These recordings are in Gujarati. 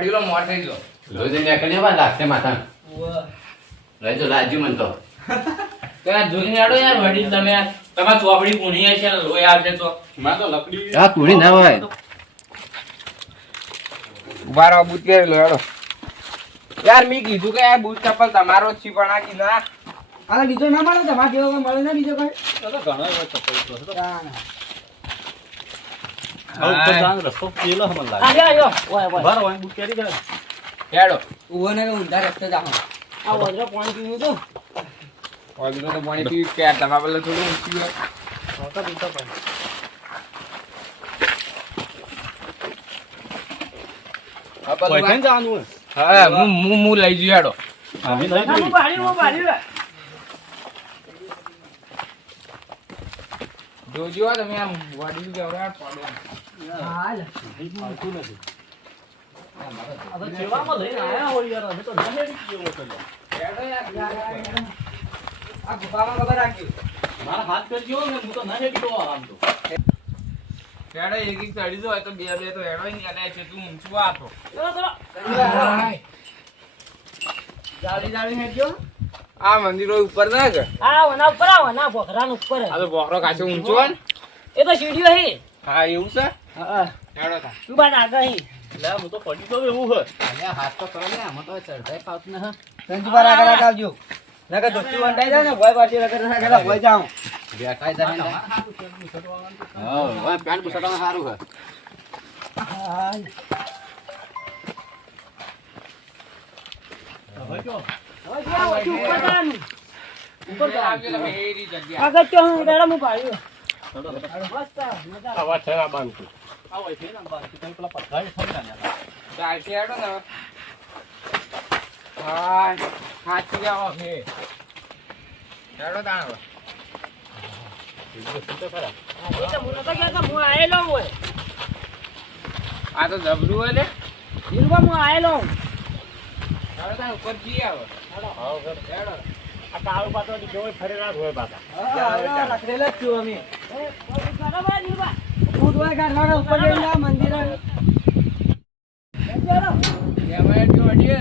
વડીલો મોર થઈ ગયો. લોહી નીકળ્યો બા લાગશે માથા. લઈ જો લાજ્યું મન તો. પેલા જોઈને આડો યાર વડીલ તમે તમાર ચોપડી પૂણી હશે ને લોહી આવશે તો. માં તો લકડી આ પૂરી ના હોય. ઉભા રહો બૂટ કરી લો હેડો. યાર મેં કીધું કે આ બૂટ ચપ્પલ તમારો જ છે પણ આ કીધું ના. આ બીજો ના મળે તમારે જેવો કોઈ મળે ને બીજો કોઈ તો ઘણો એવો ચપ્પલ તો હતો. ના. હવે ઉપર જાન રસ્તો પેલો મને લાગે. આવ્યો ઓય ઓય બાર વાય બુક કરી દે. હેડો. ઉભો ને કે ઊંધા રસ્તે જાઓ આ વજરો પાણી પીવું તો વડીલો તો પાણી પીવું કે તમારે પેલા થોડું ઊંચી હોય. મોટા પીતા પણ. આ બધું કોઈ કઈ જવાનું હોય? હા હું લઈ જઈ હેડો. અમે ના નહીં હું પાડ્યું જોજો આ તમે આમ વડીલ જવરાટ પાડો. હાલ આવતું નથી. આ તો સેવામાં લઈને આયા હોય યાર અમે તો ના હેડી ગયો હતો. હેડો યાર. આ ગુફામાં ખબર રાખ્યું મારા હાથ કરજો ને હું તો ના હેડી ગયો આમ તો. હેડો એક એક ચડી જાય તો બે બે તો હેડો નહીં અલે છે તું ઊંચું આપો. ચલો ચલો જાળી જાળી હેડજો આ મંદિરો ઉપર ના કે આ વના ઉપર આ વના ભોખરાન ઉપર આ તો બોકરો કાચો ઊંચો હોય ને. એ તો સીડીઓ હે હા એવું છે. હા હેડો તા. તું બાદ આગળ હી લે હું તો પડી ગયો એવું હોય. અલ્યા હાથ તો કરો ને આમાં તો ચડતાય પાવતું ન હ. સંજુ બાર આગળ આવજો નકર દોસ્તી વંટાઈ જાય ને ભય પાડી નકર ના ભય જાઉં બેઠાય જાય ને. હા ઓય પેન્ટ બુસટામાં સારું છે. હાલ હવે જો હવે જાઓ ઉપર જાનું ઉપર ઉપર આવજો તમે એ રી જગ્યા. આગળ તો હું રેડા હું પાડ્યો મસ્ત મજા આવા છે આ બાંધતું. આવો છે ને બાંધતું કઈ પેલા પથરાય સમજા ને. ચાલશે હેડો ને. હા સાચી આવો હે. હેડો તાણ હવે. આ તો મુનો તો ગયા તો હું આયેલો હોય આ તો જબરું હોય લે. દિલવા હું આયેલો હેડો તાણ ઉપર જઈએ હવે. હેડો. આ કાળું પાતો કેવો ફરેલા હોય પાછા. હા લખેલા જ છું અમે બરાબર દિલવા હું દોય ગાડવાના ઉપર જઈને આ મંદિર એમાં જો અડીએ.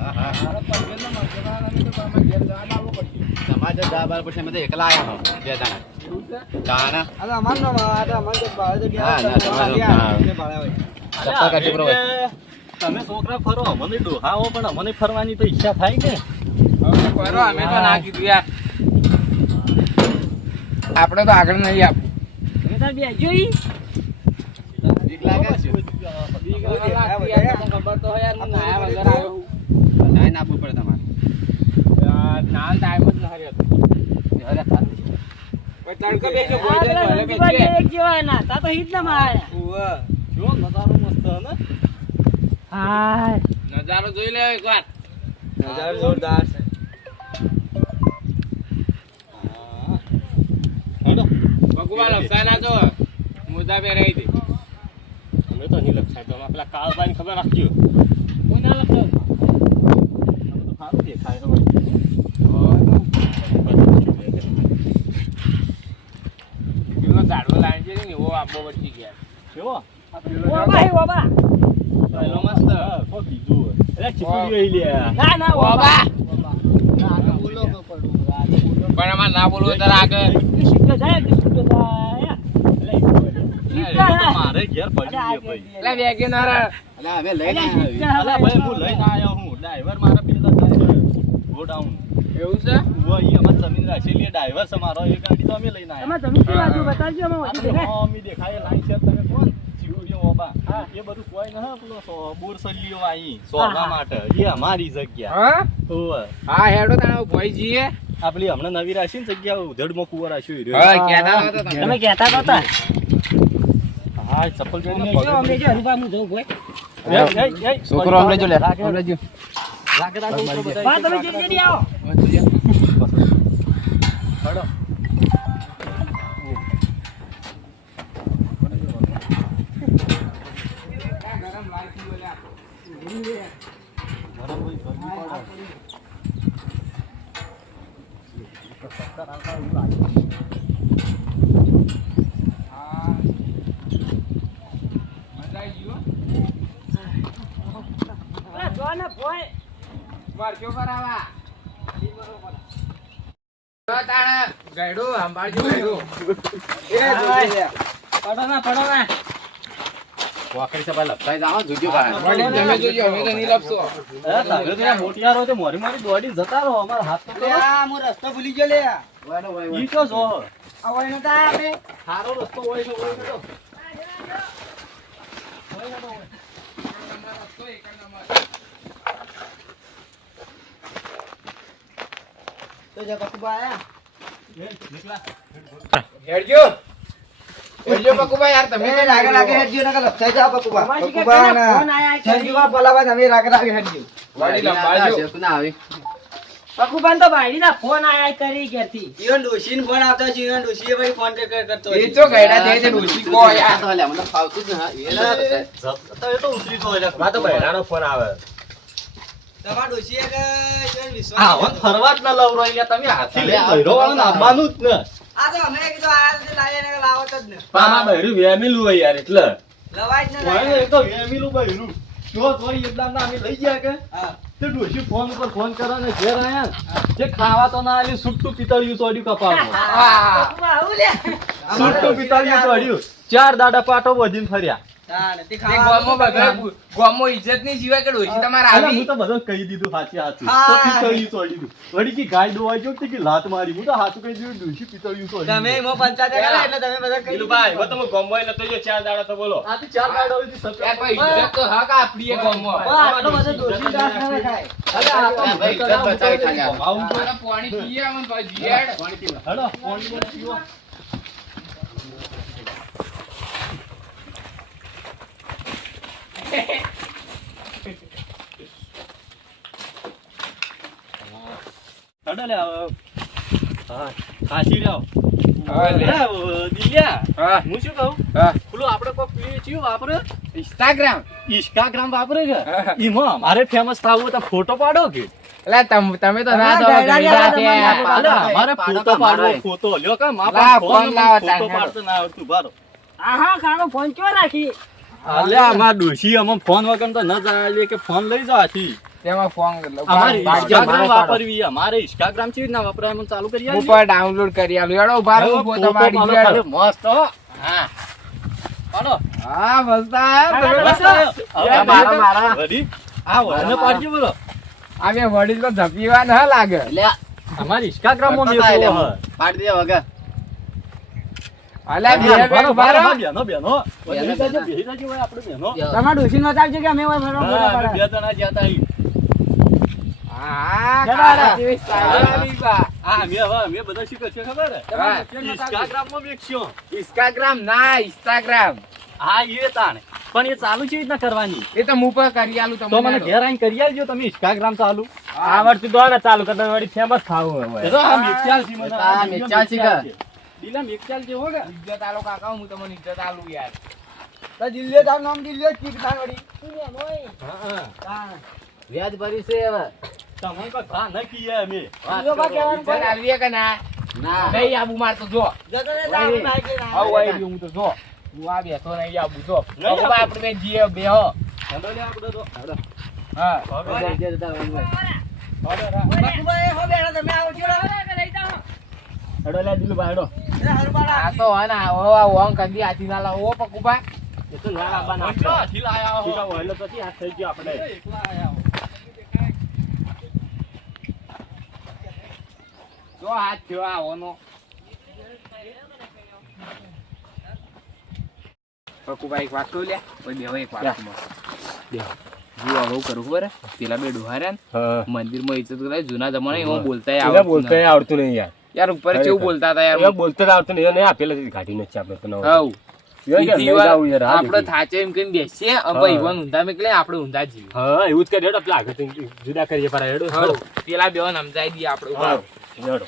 હા હા મારો પગેલનો મગજમાં અમે તો પામાં ઘેર જવા લાવવો પડશે. સમાજ દા બાર પછી અમે તો એકલા આયા હો બે જણા. એવું છે? તાના આ તો અમાર નામ આ તો અમાર તો બાળ તો હા, ના, તમારું નામ. ચપ્પા કાચી બરોબર. તમે છોકરા ફરો મને ડોહાઓ પણ અમને ફરવાની તો ઈચ્છા થાય કે હવે કરો અમે તો ના કીધું યાર. આપણે તો આગળ નહીં આપવું. તમે તાર બે જોઈ બીક લાગે છે. ખબર તો હોય યાર હું નાયા વગર આવ્યો હું. નાઈ નાખવું પડે તમારે. નાલ ટાઈમ જ ના રહ્યો. અરે ખાતી. કોઈ તડકો બેસ્યો કોઈ દે ભલે બેસ્યો. એક જેવા ના તા તો હિટ ના માયા જો નજારો મસ્ત હે ને હાય નજારો જોઈ લે એકવાર. નજારો જોરદાર છે હેડો ભગવાન લક્ષા ના જો મોજા બે રહી હતી. અમે તો નહીં લક્ષાય તો પેલા કાળબાની ખબર રાખજો. કોઈ ના લખો તો સારું દેખાય હવે. પેલો ઝાડવો લાવી છે ને એવો આંબો વળગી ગયા. કેવો ઓબા હે ઓબા પેલો મસ્ત કોઈ બીજું હોય. એટલે ચીકુડી રહી લે ના ના ઓબા. આગળ બોલો તો પણ આમાં ના બોલવું તારે આગળ. શીખે જાય કે શીખે જાય મારે ઘેર પડી ગયો ભાઈ. એટલે વેગેનર. અલ્યા અમે લઈને આવ્યા. અલા ભાઈ હું લઈને આવ્યો હું ડ્રાઈવર મારા પેલા જાય ગોડાઉન એવું છે? વો ઈ અમાર જમીન રાખેલી ડ્રાઈવર છે મારો એ ગાડી તો અમે લઈને તમે આવ્યા. જમીન બાજુ બતાવજો અમે આપણે હોમી દેખાય લાઈન છે તમે કોણ ચીવડીઓ ઓબા એ બધું કોઈ ન પેલો બોર સલ્લીઓ આઈ સોરવા માટે એ અમારી જગ્યા હા ઓવે હા હેડો તાણે ભાઈ જીએ. આપલી હમણાં નવી રાશી ને જગ્યા ઉધડમાં કુવો રાખ્યો ઈ હા રહ્યો. કહેતા નતો તમે. તમે કહેતા તો હતા હા ચપ્પલ પહેરીને અમે જો હરીફા હું જોઉં ભાઈ છોકરો અમને જો લે. અમને જો. બા તમે જલ્દી આવો હડો ગરમ લાગી બોલ્યા. હા મજા આવી ગયો. કોને ભોય મારજો કરાવા તો તાણ ગયડું સંભાળજો ગયડું પડો ના વાકડી સભા લપસાઈ જાઓ જોજો ભાઈ વડીલ તમે જોજો અમે તો નહીં લપસો મોટિયારો તે મોરી મોરી દોડી જતા રહો અમારા હાથ તો કરો. હું રસ્તો ભૂલી ગયો લે ઈ તો જો આવો એનો તા આપણે સારો રસ્તો હોય તો હોય તો તો જા કકુબા આયા હેડજો હેડજો પકુભાઈ યાર તમે તમે રાગે રાગે હેડજો નકર લપસાઈ જાવ કકુબા કકુબા ના સંજુબા બોલાવા તમે રાગે રાગે હેડજો વડીલ સંભાળજો ના આવી કકુબાન તો ભાઈના ફોન આયા કરી ઘેરથી ઈવન ડોશીન ફોન આવતો છે ઈવન ડોશીએ ભાઈ ફોન કરતો એ તો ગયડા થઈ છે ડોશી કો યાર તો લે મને ફાવતું જ હા એ તો ઉતરી તો એટલે આ તો બહેરાનો ફોન આવે તમાર ડોશીએ કે ઈવન વિશ્વાસ હા હવે ફરવા જ ન લવરો અહીંયા તમે હાથી લઈ બહેરો વાળાને આવવાનું જ ને આ તો અમે કીધું આયા તો લાયા ને લાવત જ ને પામા બહેરું વેમેલું હોય યાર એટલે લવાય જ ને હોય એ તો વેમેલું બહેરું જો તોય એટલા ના અમે લઈ ગયા કે હા તે ડોશી ફોન ઉપર ફોન કરો ને ઘેર આયા જે ખાવા તો ના આલી સુટ્ટું પિતળિયું ચોડ્યું કપાળમાં કકુબા આવું લે સુટ્ટું પિતળિયું ચોડ્યું 4 દાડા પાટો વધીને ફર્યા હા ને તે તે ખાવા ગોમો બધા ગોમો ઇજ્જત નહીં જીવાય કે ડોશી તમારે અલા, આવી હું તો બધું કહી દીધું સાચી સાચું હા. તો પિતળિયું ચોડી દીધું વળી કે ગાય દોવાઈ ગયો કે લાત મારી હું તો સાચું કહી દીધું ડોશી પિતળિયું ચોડી તમે દીધું. મો પંચાયત કરે એટલે તમે બધા કહી દિલુભાઈ, હવે તમે ગમવાય નતો જો 4 દાડા તો બોલો આ તો 4 દાડા સુધી સફેદ યાર ભાઈ ઇજ્જત તો હક આપડી એ ગોમો આટલો બધો ડોશી દાસ ન થાય અરે આ તો ભાઈ, ઇજ્જત બચાવી ખાલી આ. આવું તો થોડા પાણી પીએ અમને ભાઈ હેડ હેડો પાણી બોલ પીવો હેડો લે હવે. હા ખાસી રહ્યો હા લે દિલ્યા હા હું શું કહું હા પેલું આપણે કોઈ પેલું ચિયું વાપરે ઇન્સ્ટાગ્રામ ઇન્સ્ટાગ્રામ વાપરે કે ઈમાં મારે ફેમસ થવું હોય તો ફોટો પાડો કે એટલે તમે તો ના તમે દો ગયડા ગયડા તમે છે. ના પાડો. અલે, મારે પાડો ફોટો તો પાડવો મારે. ફોટો લ્યો કે મારા લા, પાસે ફોન ફોન લાવો ફોટો તાન પાડતો ના આવડતું બારો આહા કાનો ફોન ક્યો રાખી અલે અમાર ડોશી અમે ફોન વગર તો ન જાય કે ફોન લઈ જાવ આથી તેમાં ફોન અમારે ઇન્સ્ટાગ્રામ પાડો. વાપરવી અમારે ઇન્સ્ટાગ્રામ ચીજ ના વપરાય મને ચાલુ કરી હું પણ ડાઉનલોડ કરી આલું હેડો ઉભા રહો, હું ફોટો પાડી હેડો. મસ્ત હો. હા પાડો હા મસ્ત આ તમે બસ. બસ. હવે મારા, મારા. ready? આ વળને પાડજો બોલો આ બે વડીલ તો ધપીવા ના લાગે એટલે અમારી ઇન્સ્ટાગ્રામ માં કરતા મેં એટલે પાડી દે વગર અલ્યા બે બે ઉભા રહો. બેનો બેનો બેહી જાજો હોય આપણે બેનો તમાર ડોશી નો ચાલજો કે અમે ફરવા હા, અમે ફરવા બે જણા જ્યાં તા ઈ. હા હેડો, કાળા હેડો. જેવી સાડી વાળી બા. હા મેં બધા શું કરશે ખબર હે હા. ઇન્સ્ટાગ્રામ માં મેકશું ઇન્સ્ટાગ્રામ ના ઇન્સ્ટાગ્રામ હા એ તાણે પણ એ ચાલુ છે રીતના કરવાની એ તો હું પણ કરી આલું તો મને તમને ઘેર આવીને કરી આવજો તમે ઇન્સ્ટાગ્રામ ચાલુ આવડતું દો ને ચાલુ કરતા વળી ફેમસ ખાવું એ તો આ મેકચાલ છે મને આ મેકચાલ છે કે? દિલા મેકચાલ છે હો કે ઇજ્જત આલો કાકા હું તમને ઇજ્જત આલું યાર તો દિલ્હી તારું નામ દિલ્હી ચીક ના વળી હા વ્યાજ ભરી છે હવે તમને કોઈ ઘા ન કીએ અમે દિલ્હીઓ બા કહેવાનું ઇજ્જત આલવી કે ના ના નહીં આબુ માર તો જો જતો રે જાવ બાઈક લઈને આવું આવે. આવી રહ્યું હું તો જો હું આ બેઠો નહીં આબુ જો નહીં આબુ. હવે આપણે બે જીએ બે હો હેડો લે આપણે તો હા હવે જે જતા વનભાઈ. બકુભાઈ, હો બેઠા તમે આવો છો હેડો લે દિલુભાઈ હેડો આ તો હા ના ઓ આ ઓંગ કંદી આથી ના લાવો ઓ પકુબા એ તો ના લાવવાના આપણે આથી લાયા હો ઠીક હોય તો આ થઈ ગયો આપણે એકલા આયા જો હાથ થયો આ ઓનો પકુબા એક વાત કહું લે ઓય બેહો એક વાત માં બેહો જો આવું કરું ખબર હે? પેલા બે ડોહાર્યા હા ને મંદિરમાં ઇજ્જત કરે જૂના જમાના એમાં બોલતા આવડતું બોલતા આવડતું નહીં યાર યાર ઉપર કેવું બોલતા હતા એ યાર બોલતા જ આવડતું નહીં અને આપેલા ગાડી નથી આપણે તો નવો. હવ યાર, ઈથી લઈ જાવું યાર, હા, આપણે દીદી. થાચે એમ કહીને બેસીએ અને ભાઈ ઈવન ઊંધા મેકલે આપણે ઊંધા જીવ હા એવું જ કરી હેડો પેલા આગળ જુદા કરીએ પર હેડો હવ પેલા બેવાને સમજાઈ દઈએ આપણે ઉભા રહો. હેડો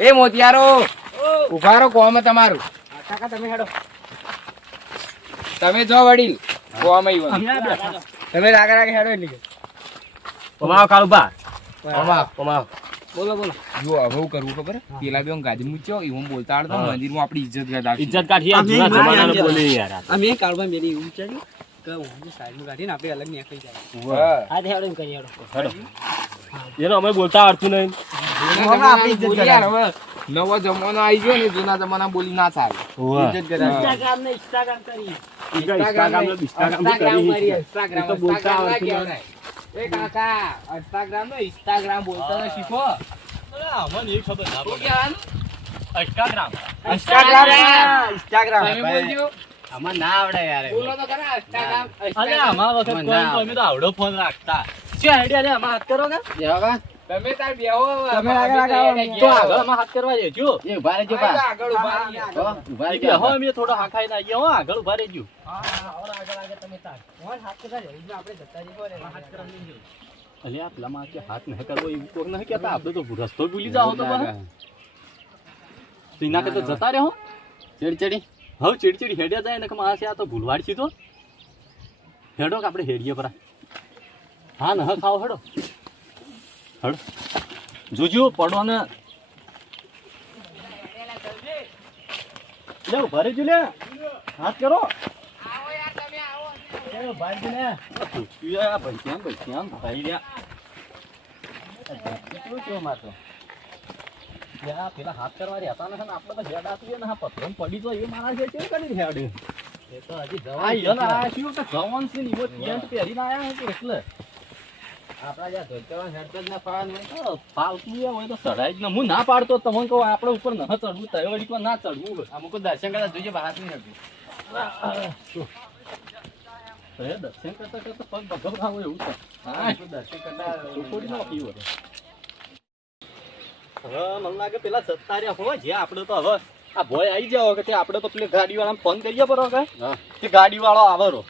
એ મોતિયારો ઉભા રહો કોમ તમારું કાકા તમે હેડો તમે જો વડીલ કોમ ઈવન અમે આ બેઠા તમે રાગે રાગે હેડો એટલે પમાવ કાળુબા અમા પમાવ બોલો બોલો જો હવે હું કરવું ખબર હે? પેલા બે ગાદી મૂક્યો ઈવન બોલતા આવડતા હા. મંદિરમાં આપણી ઇજ્જત કરતા ઇજ્જત કાઢી આ જૂના જમાનાનું બોલી યાર આ. અમે કાળભાઈ મેરી એવું વિચાર્યું કે હું સાઈડમાં કાઢીને આપણે અલગ નીકળી જાય. હા. હા તે હેડો એમ કરીએ હેડો. એનો અમે બોલતા આવડતું નહીં. આપણી ઇજ્જત બોલી યાર, હવે નવો જમાનો આવી ગયો ને, જૂના જમાના બોલી ના ચાલે. ઇજ્જત કરાય. ઇન્સ્ટાગ્રામ ને ઇન્સ્ટાગ્રામ કરીએ. Instagram કરીએ. Instagram તો બોલતા Instagram આવડતું ના કહેવાય. એ કાકા, Instagram નો Instagram બોલતા તો શીખો. અમને એ ખબર ના શું પડે. કહેવાનું? ઇન્સ્ટાગ્રામ. ઇન્સ્ટાગ્રામ. તમે બોલજો. આમાં ના આવડે યાર બોલો તો ખરા, Instagram. અરે Instagram. આમાં વખત મને કોઈ ના તો અમે તો આવડો ફોન રાખતા. શું આઈડિયા લે આમાં હાથ કરો કે? તમે તાર બેહો. તમે આગળ અમે તો આવો. એને તો ગયા. આગળ આમાં હાથ કરવા દેજો. એ ઉભા રહેજો અહીં તો બા આગળ ઊભા રહીએ. ઉભા એ રહેજો બેહો અમે થોડો હાંકાઈ ના આવીએ હો આગળ ઉભા રહેજો. આગળ તમે તાર. મોહન હાથ કરવા જાય. આપણે જતા જઈએ રે. હાથ કરવા નહીં જવું. અલ્યા પેલામાં કે હાથ નહીં કરવો એવું કોક નહીં કહેતા આપણે તો રસ્તો ભૂલી જાઓ તો બહાર. તો એના કરતા જતા રહો. ચીડચીડી હવે ચીડચીડી હેડ્યા જાય ને કે માણસ આ તો ભૂલવાડ સીધો હેડો કે આપણે હેડીએ પરા. હા ને હા ખાઓ હેડો હેડો જોજો પડો ને લે ઉભા રહેજો લે હાથ કરો. એ ભાઈ જ ને આ ભૈસ્યામ ભાઈ રહ્યા. કેટલું કેવો માત્ર પેલા હાથ કરવા રહ્યા હતા ને આપણે તો હેડ આપીએ ને હા પથરમ પડી તો એ માણસ છે કેવું કરી હેડ એ તો હજી જવાન શું કે જવાન છે ને એવો પેન્ટ પહેરીને આયા છે એટલે આપણા જ્યાં ધોતેવા હેડતો જ ના ફાવાનું હોય. ફાલતું હોય તો ચડાય જ ને હું ના પાડતો તમને કહું આપણે ઉપર ન ચડવું તય વળી કોઈ ના ચડવું અમુક દર્શન કરતા જોઈએ બહાર નહીં હતું. તો એ દર્શન કરતા કરતા પગ ભગવતા હોય એવું છે. હા, દર્શન કરતા ચોખોડી નાખી હોય. હવે મને લાગે પેલા જતા રહ્યા હોય જે આપણે તો હવે આ ભોય આવી જાવ કે તે આપણે તો પેલી ગાડીવાળાને ફોન કરીએ પરો કે હા તે ગાડીવાળો આવરો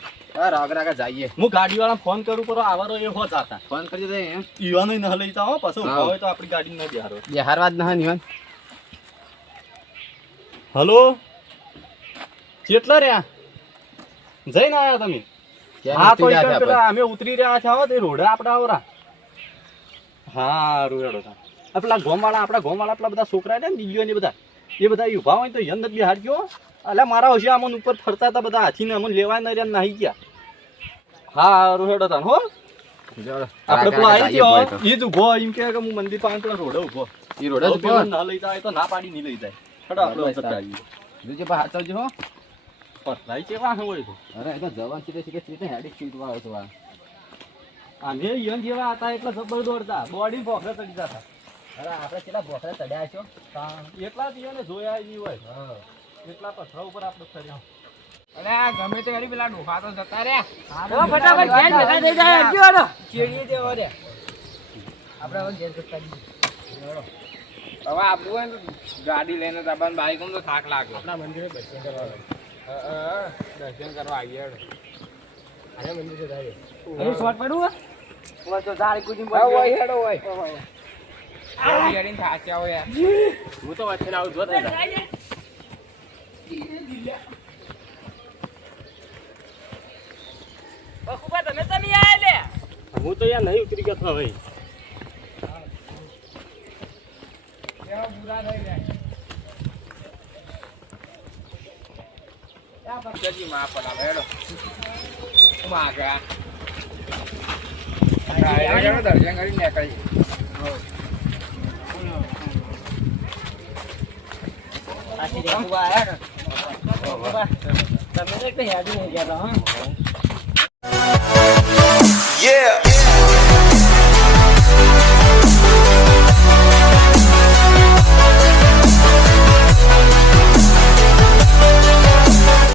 રાગ રાગ જઈએ હું ગાડીવાળાને ફોન કરું પરો આવરો એ હો જાતા ફોન કરજો તો એમ ઈવાનો ન લઈ જાઓ પછી હા. ઉભા હોય તો આપણી ગાડી ન બિહારો. બિહારવા જ ના નિવાન હલો કેટલા રહ્યા જઈને આયા તમે? હા તો ઈ પેલા અમે ઉતરી રહ્યા છે હો તે રોડે આપડા આવરા. હા રોડો આ પેલા ગોમવાળા આપડા ગોમવાળા પેલા બધા છોકરા ને દીલીઓ ને બધા એ બધા ઈ ઉભા હોય તો યન નથી બિહારજો. અલ્યા મારા હોશિયા અમન ઉપર ફરતા હતા બધા હાથીને અમન લેવા ન રહ્યા નાહી ગયા. હા રોડો તા હો આપણે પેલો આવી ગયો ઈ જ ઉભો એમ કે હું મંદિર પાસે પેલા રોડે ઉભો ઈ રોડ જ હવે ઉભો. ના લઈ જાય તો ના પાડી નહીં લઈ જાય. ચડો આપણે ઉપર આવીએ. જોજે બા હાચવજો હો. પથરાઈ કેવા હોય તો અરે એ તો જવાન સીધે સીધે સીધે હેડી ચીટવા આવે તો આ. અમે યન જેવા હતા એટલે જબર દોડતા બોડી ભોખરે ચડી જતા. અરે આપણે કેટલા બોખરા ચડ્યા છો એટલા જ ઈને જોયા ઈ હોય એટલા પથરા ઉપર આપણે ચડ્યા. અને આ ગમે તે ગાડી પેલા ડોફા તો જતા રહ્યા. હવે ફટાફટ ઘેર ભેગા થઈ જાય હટજો હેડો. ચીડીએ જેવો રે. આપણે હવે ઘેર જતા જઈએ. હવે આપવું હોય ને તો ગાડી લઈને જવાનું બાઈક તો થાક લાગે. આપણા મંદિરે દર્શન કરવા આવે. દર્શન કરવા આવીએ હેડો. આને મંદિરે જાય. અહીં શોર્ટ પડું હો? ઓય તો ઝાડ કૂદીને હા, પડી હોય ગયો. હેડો હોય. હેડીને થાક્યા હોય યાર. હું તો વાંચીને આવું જોત ને બકુબા તમે તો નહીં આયા લે. હું તો યાર નહીં ઉતરી ગયો ભાઈ. કેવા બુરા થઈ જાય. જજી માં પડાવે હેડો. માં આગળ. હેડો દર્શન કરીને નીકળી. પાછી બકુબા આયા ને. બકુબા તમે તો એકદમ યાદ નહીં ગયા તા, હા? Yeah.